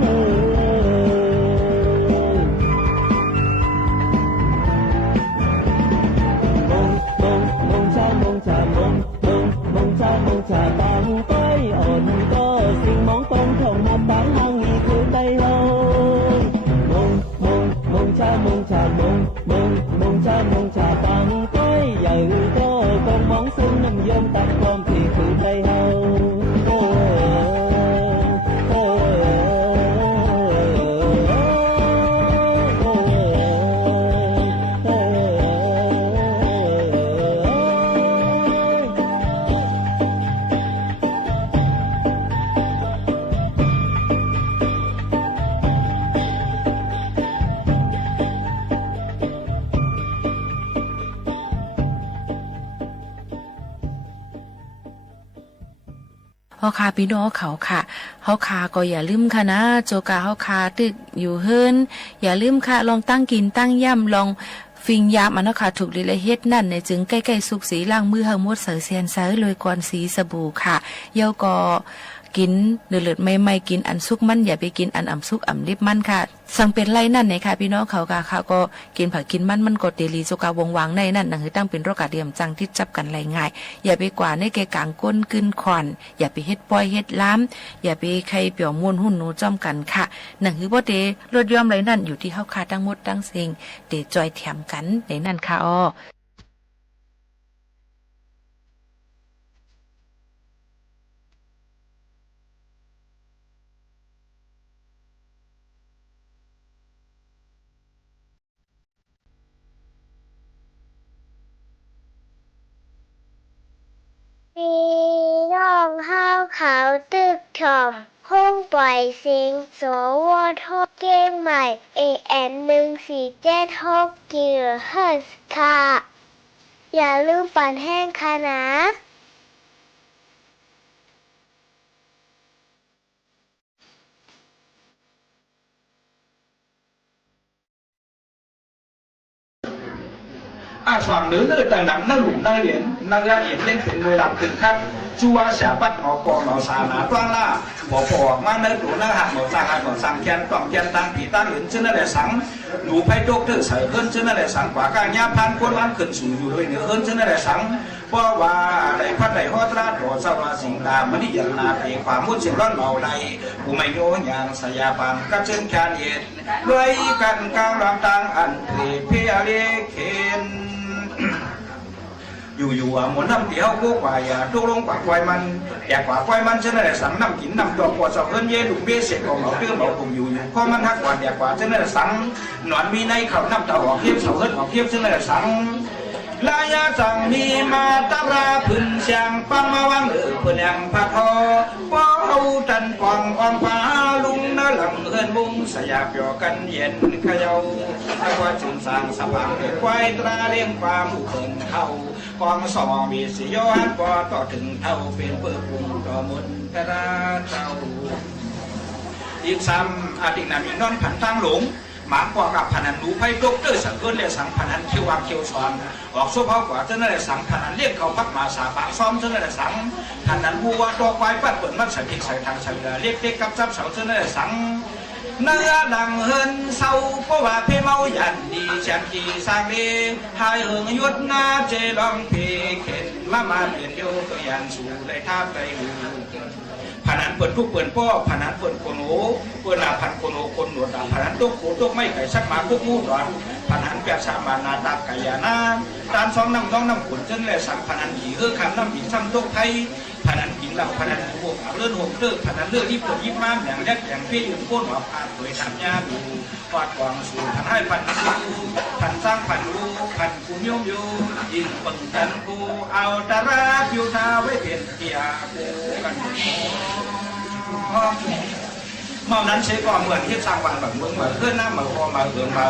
ชาบางต้อยอ่อนก็สิ่งมองตรงเข้ามาบางห้างอีคือได้เฮามงชามงชาบางต้อยใหญ่ก็คงมองซึ่งน้ำยมตัดความที่คือได้เฮาเฮาคาพี่น้องเขาค่ะเฮาคาก็อย่าลืมค่ะนะโจกาเฮาคาตึกอยู่เฮิรนอย่าลืมค่ะลองตั้งกินตั้งย่ำลองฟิงยามอันเนาะค่ะถูกลิละเฮ็ดนั่นในจึงใกล้ๆสุกสีล้างมือเฮาหมดเสือเซียนเสือเลยก่อนสีสบู่ค่ะเยาก็กินเดือดไม่กินอันซุกมันอย่าไปกินอันอ่ำซุกอ่ำลิบมันค่ะสังเป็นไรนั่นไหนค่ะพี่น้องเขาค่ะก็กินผักกินมันก็เตลีโจกาวงวางในนั่นหนังคือตั้งเป็นโรคกาเดียมจังที่จับกันไรง่ายอย่าไปกว่าในแกกลางก้นกึนขอนอย่าไปเฮ็ดปล่อยเฮ็ดล้ำอย่าไปใครเปี่ยวมวนหุ่นหนูจ้อมกันค่ะหนังคือบ่เตลดยอมไรนั่นอยู่ที่เฮาคาทั้งหมดทั้งสิ่งเตจอยแถมกันในนั่นค่ะอ้อพี่น้องเฮาเขาตึกถอมห้องปล่อยเสียงสวทเกมใหม่ AN1476 GHz ค่ะ อย่าลืมปั่นแห้งค่ะนะSoạn nữ nơi tài nặng nó lủng nơi điển nó ra yểm lên tình người làm từng khắc chua xả bắt họ còn nó xả ná toan la bỏ phỏ mang nơi đủ nó hạt một sang khen toàn khen tăng thì ta luyện chứ nó lại sáng đủ phải đốt tự sở hơn chứ nó lại sáng quả ca nhá phan quân ăn khẩn sủ dù đôi nữa hơn chứ nó lại sáng qua và đầy phát đầy hót ra đổ sau là dình là mới đi nhận là để quả muốn chuyện lót màu này của mày nhô nhàng xả ya bàn các chân khen nhiệt đuôi cần cao làm tăng ăn thì phía lê khenอยู่หมุนน้ำเดียวกูกว่าอย่าตุลงกว่าควายมันอยากกว่าควายมันฉันนั่นแหละสังน้ำกินน้ำดอกกว่าสอบเงินเย่ดุเบี้ยเสร็จของเราเรื่องเราคงอยู่ข้อมันหักกว่าอยากกว่าฉันนั่นแหละสังหนอนมีในเขาน้ำตาหอกเทียบเสาเงินหอกเทียบฉันนั่นแหละสังลายาจังมีมาตาราพึ่งเสียงปังมาวังเอือพึ่งยังพัดหอป้าเอาจันปองอ่อนฟ้าลุงน่าหลังเฮือนบุ้งสยามเปียวกันเย็นขยาวถ้าว่าจึงสร้างสว่างเด็กควายตราเลี้ยงความเขินเข้ากองสองมีสิย้อนพอต่อถึงเท่าเป็นเพื่อปุ่งต่อมุนพระเจ้าอีกซ้ำอาทิตย์นั้นมีนอนผันทางหลงหมากกว่ากับพนันดูไพ่ดกเตอร์สังเกินเลยสังพนันเขียววางเขียวซ้อนออกโซ่เผากว่าเจ้านั่นแหละสังพนันเรียกเขาพักมาสาปะซ้อมเจ้านั่นแหละสังพนันบัวดอกไม้ปัดเปิดมัดใส่พิกใส่ทางใส่เรียกเด็กกับจับเสาเจ้านั่นแหละสังเนื้อดังเฮินเศร้าเพราะว่าเพเมายันดีแชมกีสร้างดีหายเหิงยุดหน้าเจลองเพเข็นมาเปลี่ยนโยก็ยันสู่ได้ท่าไปหูพนันเปิดทุกเปิดป้อพนันเปิดโคโนเปิดลาพันโคโนคนหนวดพนันตุกโขตุกไม่ไก่สักมาตุกมูดอนพนันแปดสามนาตาไก่ยานาตานสองน้ำขุนจนแหล่สั่งพนันหีขันน้ำหินซ้ำตุกไทยพนันกินเหล้าพนันบวกเลื่อนหงเลิกพนันเลือกที่เปิดยิบม้ามอย่างแรกอย่างเพี้ยนโค่นหัวผ่านโดยทำยาดูกอดกองสู่พันให้พันสู้พันสร้างพันรู้พันกูโยมอยู่ยิงปังกันกูเอาตาราผิวทาไว้เป็นเกียร์กูกัน เมื่อนั้นเชก็เหมือนที่สร้างวันแบบเมืองเหมือนเพื่อนน้ำเหมือนพอมาเอืองมา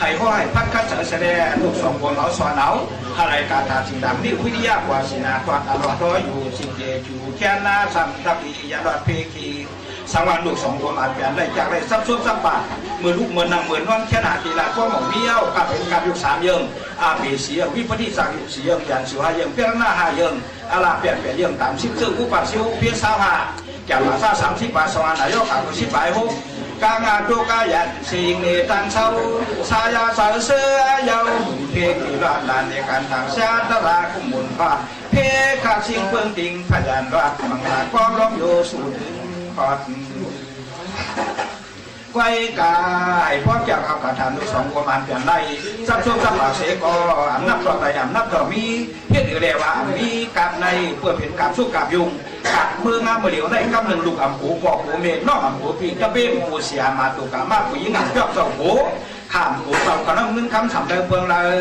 ให้พ่อให้พัดคัดเฉยแสดงลูกสองคนเอาสอนเอาอะไรการทาสิ่งดำนี่วิทยากว่าสินาตัวตลอดร้อยอยู่สิ่งเจจูแค่นาสัมทับปียาดอดเพกีสังวันลูกสองคนอาจเป็นได้จากได้ซับซ้อนซับบามือลูกเหมือนนางเหมือนนอนแค่นาทีละพ่อหมองเบี้ยวกับเป็นกับยุค3 เยิงอาเบเสียวิปฏิสังยุค4 เยิงยัน15 เยิงเพียงหน้า5 เยิงอาลาเปลี่ยนเยิงตาม10 เรื่องผู้ปัดซิวเพียง25จากภาษา30 บาทสวรรค์นายกขากุศิบายหกกางอาตุกายันสิ่งนี้ตันเศร้าสายาสาวเสือยาวเพกที่ร้านลานในการทางชาตราคุมุนฟ้าเพขาสิ่งเพิ่งติงพยานรักมังลาความร้องโยสู่ถึงขอดไว้กายพร้อมจากเอากระถางลูกสองประมาณเปลี่ยนไรซับซ้อนซับปากเสกอำนับต่อไปอำนับต่อมีเพียรเรียกว่ามีกับในเพื่อเป็นกับสู้กับยุงกับมืองามเมื่อเหลียวในกำหนึ่งลูกอ่ำหูปอกหูเมฆนอกอ่ำหูปีจะเบ้หูเสียมาตุกามาผู้หญิงอ่ำจอบเจ้าหูข้ามหูเต่าขนมนึ่งคำสำเริงเพืองเลย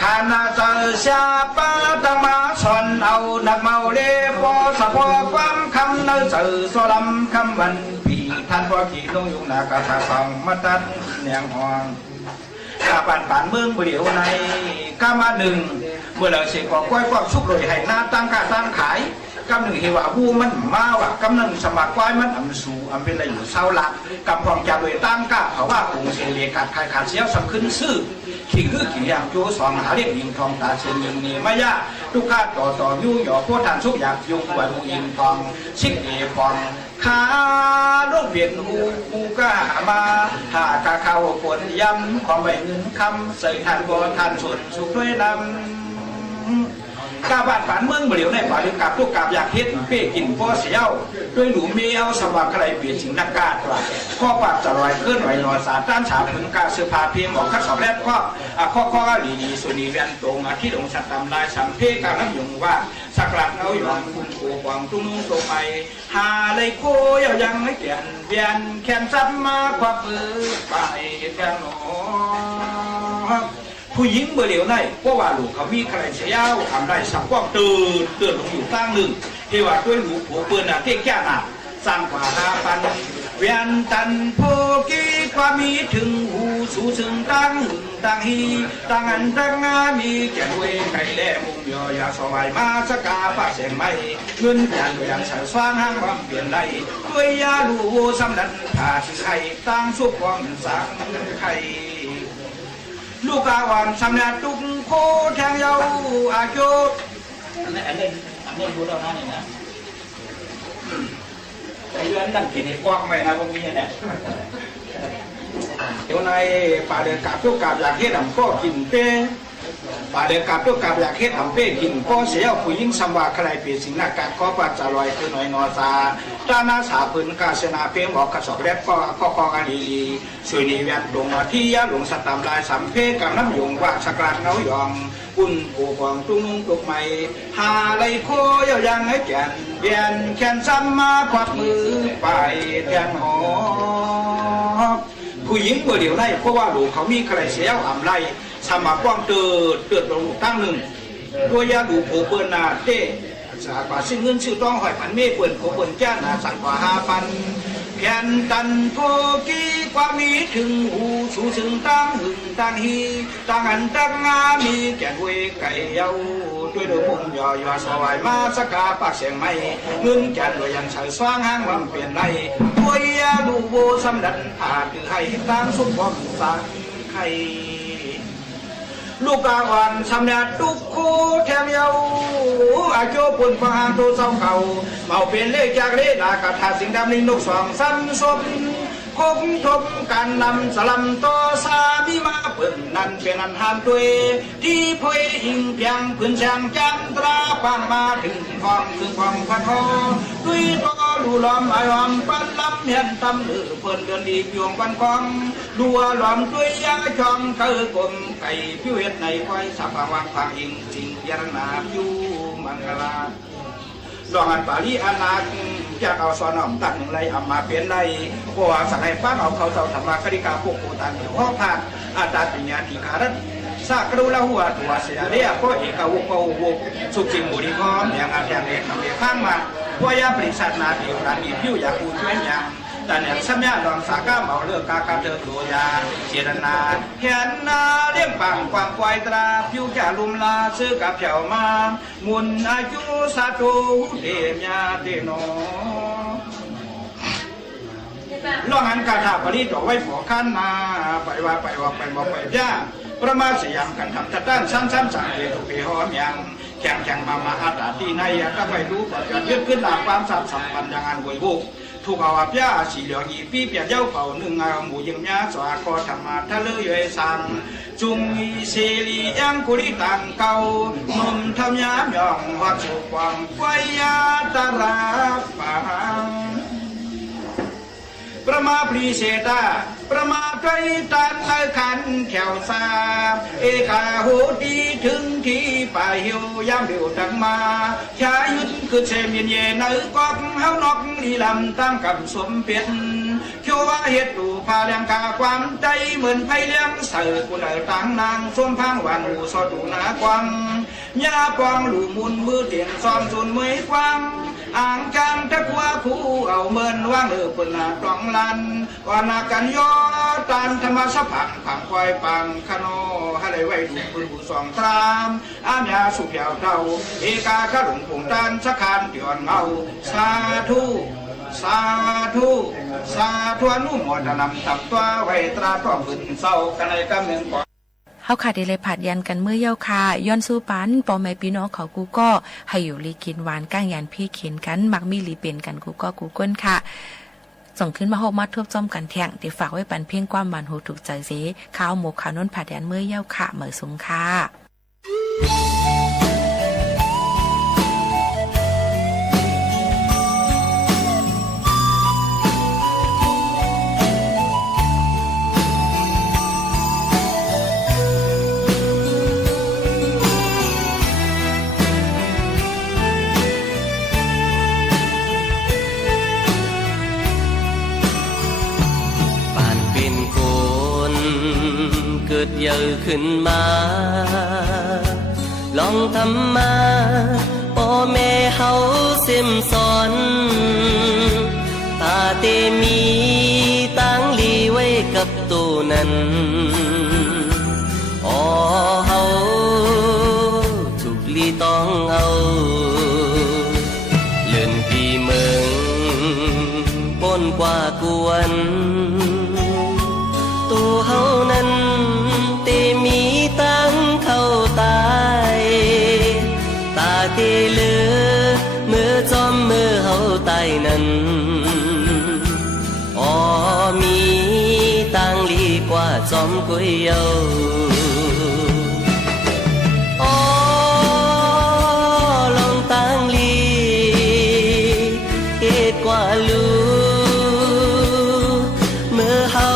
ขานาเจอเสียปาตังมาสอนเอาหนักเมาเล่ปอสะพอความคำเนื้อเจอสลำคำวันปีท่านพอขี่ลงยุงนากระทาฟังมาตัดเนียงหองข้าปั่นป่านเมืองเดี๋ยวในก้ามาหนึ่งเมื่อเราเสียของก้อยความสุขเลยให้หน้าตั้งกาตั้งขายกำหนึ่งเฮว่าหูมันมาว่ะกำหนึ่งสมัครก้อยมันอำสู่อำเป็นอะไรอยู่เศร้าละกำพองจะโดยตั้งกาเพราะว่าคงเสียเลียขาดขายขาดเสียวสำขึ้นซื่อขี่คือขี่อย่างโจสองหาเรียกยิงทองตาเชียงยิงนี่มายาทุกข้าต่อยุ่งหยอกโคทานสุกอยากยุ่งกว่าลูกยิงทองชิกเอฟองขาลูกเวียนหูก็มาหากาเข้าฝนย้ำความใบเงินคำใส่ทานบ่ทานส่วนสุขด้วยนำกาบานฝันเมืองเหลียวในป่าลึกกับทุกกาบอยากเฮ็ดเป้กินพ่อเสียวด้วยหนูเมียวสว่างใครเปลี่ยนสิ่งนักกาตว่าข้อปากจะลอยเคลื่อนไหวนอนสาต้านฉาพึงกาเสื้อผ้าเพียงบอกข้าสอบแรกข้อดีสุนีเวียนตรงที่ดงสัตตำลายสัมเพกาน้ำยงว่าสักหลักเอาหยองคุณโกกวางตุ้งตรงไปหาเลยโคยยังไม่เกี่ยนเวียนแขนซับมาควักมือไปแก่หนอผู้หญิงเบอร์เหลียวในเพราะว่าลูกเขามีใครเสียเอาทำได้สักกว้างตื่นลงอยู่ตั้งหนึ่งที่ว่าด้วยลูกผัวเปิ้ลน่ะเท่แก่น่ะสร้างกว่า5,000เวียนตันโพกีความมีถึงหูสู่ซึ่งตั้งฮีตั้งอันตั้งงามีแก่เวไก่แล่มุงยอยาสวายมาสกาป้าเสียงไม่เงินยันอย่างสายสว่างห้างความเปลี่ยนใดด้วยยาลูสำนักผ่าไข่ตั้งสุกความสังไข่ลูกกาวันสำเนาตุกโคแทงเยาอายุอันนี้ดูแล้วนะนี่นะไอ้เรื่องนั่งกินไอ้กว้างไหมนะพวกนี้เนี่ยเดี๋ยวในป่าเดินกาบทุกกาบอยากเฮ็ดทำก็กินเป้ป่าเดินกาบทุกกาบอยากเฮ็ดทำเป้กินก็เสียผู้หญิงสำว่าใครเปลี่ยนสิ่งนักการก็ปัจจัยลอยคือหน่อยนอซาตาหน้าสาพื้นกาเสนาเป้บอกกระสอบแรกก็กันดีส่วนนี้แวดลงมาที่ยาหลงสตามลายสัมเพกับน้ำยงว่าสกรัดเงายองอุ่นโกกองตุ้งตุกใหม่หาไรโคยยังให้แก่นเบียนแขนซ้ำมาควักมือไปแทนหอผู้หญิงเมื่อเดี๋ยวไล่เพราะว่าลูกเขามีใครเสียอ่ำไรสมัครกว้างเติดลงตั้งหนึ่งตัวยาลูกโผเปิลนาเต้สากว่าซึ่งเงินชื่อต้องหอยพันเมฆเปิดโผเปิลจ้านาสั่งกว่า5,000แขนตันโพกีความมีถึงหูสู่ซึ่งตั้งฮีตั้งอันตั้งงามีแก่เวไก่เยาด้วยดวงมุงยอสวายมาสกาปากเสียงไม่เงินแก่ด้วยยังใส่สว่างห้างวันเปลี่ยนไรตัวยาลูโบสำดันผ่าถือให้ตั้งสุขความสังไข่ลูกกาวันสำเนาตุกโคแถมเยาอาโจปุ่นฟังหางตัวเศร้าเก่าเมาเป็นเลขจากเลขากระทาสิ่งดำลิงนกสองซ้ำสมคงทบการนำสลัมต่อสามีมาเปิ่นนั่นเป็นอันหามตัวที่พวยหิงเพียงพื้นช่างจันตราปังมาถึงฟองถึงฟองพันคอด้วยตัวดูล้อมไอล้อมปันลำเห็นตำหรือเปิ่นเดินดียวงปันกองดัวล้อมด้วยยาช่องเกอกลมไก่พิเวทในควายสับวังพังอิงจริงยารนาอยู่มังกลาดองอันปาลีอานาจากเอาสอนอมตัดหนึ่งไรเอามาเปลี่ยนไรเพราะว่าสังให้ป้าเอาเขาเจ้าธรรมะคดีกาพวกโคตันอยู่ห้องผ่านอาตาปัญญาธิการัตสากรูละหัวตัวเสียเรียก็เอกวุกวุกสุขจริงบุรีพร้อมอย่างอาจารย์เอกทำเอกข้างมาเพราะยาบริษัทนาเดียวกันมีผิวอยากอูช่วยอย่าง แต่เนี่ยสัญญาดองสาก้าเหมาเลือกกากาเธอตัวยาเจรนาเห็นนาเลี้ยงปังความควายตราผิวแก่ลุมลาซื้อกับเฉามามุนอายุสาธุเดียาเตโนลองอันกาถาปริตไว้ฝอขั้นนาไปว่าไปบอกไปย่าประมาสยามกันทำจัดด้านซ้ำสั่งเอตุเปหอมยังแข่งมาอาตาตีในก็ไปรู้ก่อนจะเลือกขึ้นหลักความสับสัมพันธ์อย่างอันหวยบุกถูกเอาอาพี่สีเหลืองอีปีเปียเจ้าเป่าหนึ่งเอาหมูยิงยาสวาก็ธรรมะทะเลเยสังจุงอีเสลียังกุริตังเก่ามุมทำยามยองวัดสุขวังไฟยาตาราปังประมาปรีเสตาประมาไกรตันขันแขวสาเอกาโหดีถึงที่ป่าหิวยามเดียวดังมาชายุดคือเชมเย็นเย็นนึกอกเฮานอกลีลำตั้งกับสมเปียนเขียวว่าเหตุดูพาเลี้ยงกาความใจเหมือนไผ่เลี้ยงเสือกุเลต่างนางส้มพังวันหูสอดูนากวังยาปองหลูมุนมือเตียงซ้อมจุนมือกวางอ่างจังทักว่าคู่เอาเมินว่างปนตองลันวานากันยอตันธรรมสผังผังควายปังคโนให้ได้ไว้ดูปืนผู้สองตรามอามยาสุขยาวเท่าเอกาขลุงผงตันสักการเดือนเงาสาธุสาธุสาธุนุโมทนำตับตัวไว้ตราต่อฝืนเศร้ากันในกำเนิดก่อนเฮาค่ะได้เลยผัดยันกันเมื่อเย้าค่ะย้อนสู้ปันปอแม่พี่น้องเขากูก็ให้อยู่ลีกินหวานก้างยันพี่เข็นกันมักมีลีเป็นกันกูก็กูก้นค่ะส่งขึ้นมาโฮมาทบจอมกันแท่งที่ฝากไว้ปันเพียงความหวานโหถูกใจเสข้าวหมกข้าวน้นผัดยันเมื่อเย้าค่ะเหมือสงค่ะเกิดเยอะขึ้นมาลองทำมาพ่อแม่เฮาเสิมสอนตาเตมีตั้งลีไว้กับตัวนั้นอ๋อเฮาถูกลีต้องเอาเลื่อนปีเมืองปนกว่ากวนตัวเฮานั้นเตมีตั้งเข้าตายตาเตเลือเมื่อจอมเมื่อเฮาตายนั้นอ๋อมีตั้งลีกว่าจอมกุยเยาอ๋อลองตั้งลีเฮ็ดกว่าลูเมื่อเฮา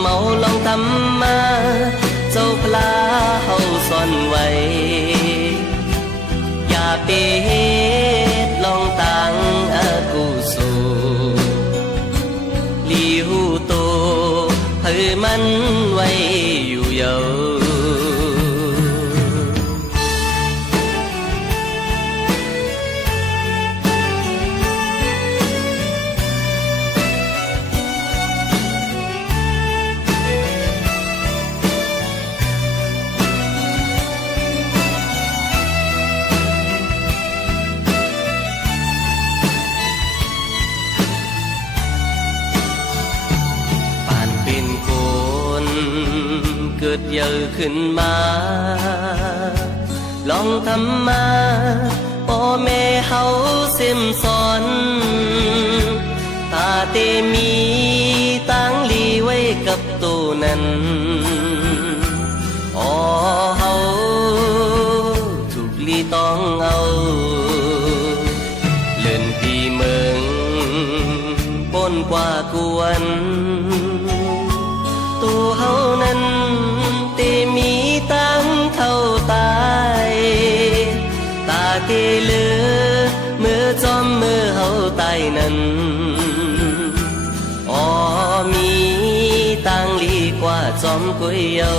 เมาลองทำมาเจ้าพลาเฮาซ่อนไว้อย่าไปเฮ็ดลองตังอากูสูลีหูโตเพื่อมันไว้อยู่เยาเกิดเยอะขึ้นมาลองทำมาพ่อแม่เฮาเสิมสอนตาเตมีตั้งลีไว้กับตัวนั้นอ๋อเฮาถูกลีต้องเอาเลื่อนปีเมืองปนกว่ากวนตัวเฮานั้นเตมีตั้งเข้าตายตาเกเลือเมื่อจอมเมื่อเฮาตายนั้นอ๋อมีตั้งลีกว่าจอมกุยเยา